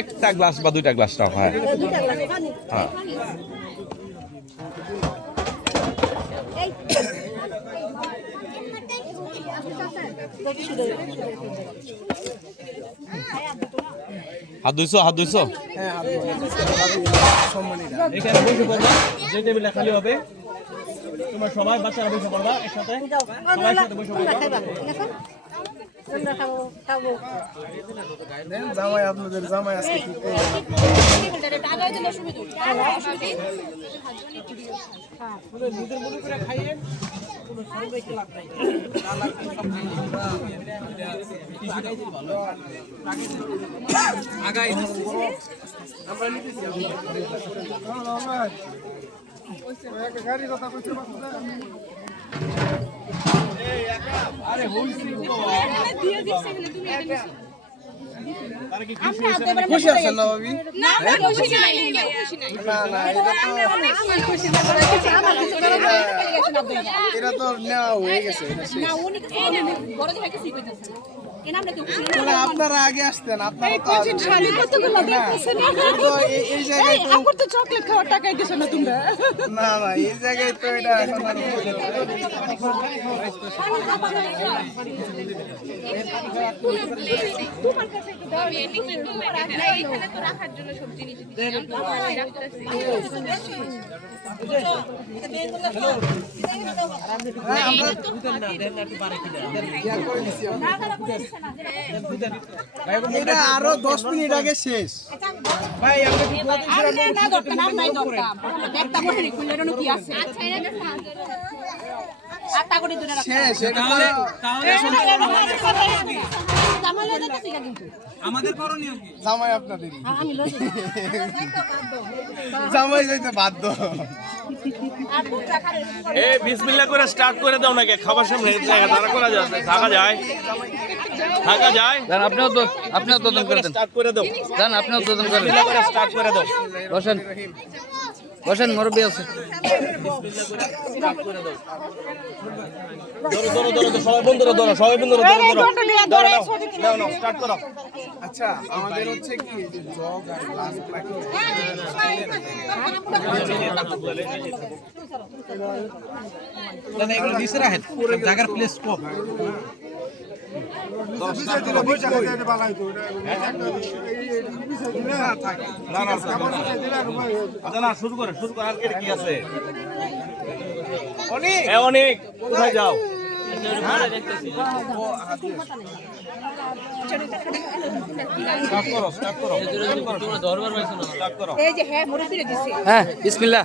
একটা গ্লাস বা দুইটা গ্লাস নাও। হ্যাঁ হ্যাঁ হাত ধুইছো হাত ধুইছো? এখানে বসে পড়বা, যে টেবিলটা খালি হবে তোমরা সবাই বাচ্চারা বসে পড়বা একসাথে, সবাই একসাথে বসে পড়বা। জামাই আপনাদের জামাই আজকে গাড়ি কথা কইতে আরে হইছি খুশি আছেন না ভাবি? না না এটা তো নেওয়া হয়ে গেছে। আপনারা আগে আসতেন, আপনারা এই জায়গায় চকলেট খাওয়ার টাকাই দিছো না তোমরা। না না এই জায়গায় তো এটা এখন এটা আরো 10 মিনিট আগে শেষ। ভাই আমাদের করণীয় কি? জামাই আপনাদেরই, জামাই যাইতে বাধ্য। এই বিসমিল্লাহ করে স্টার্ট করে দাও নাকি? খাবার সামনে দাঁড়া করা যায়, থাকা যায়, থাকা যায়। আপনিও উদ্বোধন করে দেন। স্টার্ট করে দাও, জান আপনিও উদ্বোধন করেন। বিসমিল্লাহ করে স্টার্ট করে দাও। বসেন বসেন, মুরব্বী আছে। ধরো ধরো ধরো, সবাই বন্ধুরা ধরো, সবাই বন্ধুরা ধরো ধরো, নাও নাও স্টার্ট করো। আচ্ছা আমাদের হচ্ছে কি যে জগ আর গ্লাস এগুলো নিচে রাখেন, জায়গার প্লেস কম। না শুরু করে আর কি আছে? অনেক কোথায় যাও? হ্যাঁ বিসমিল্লাহ।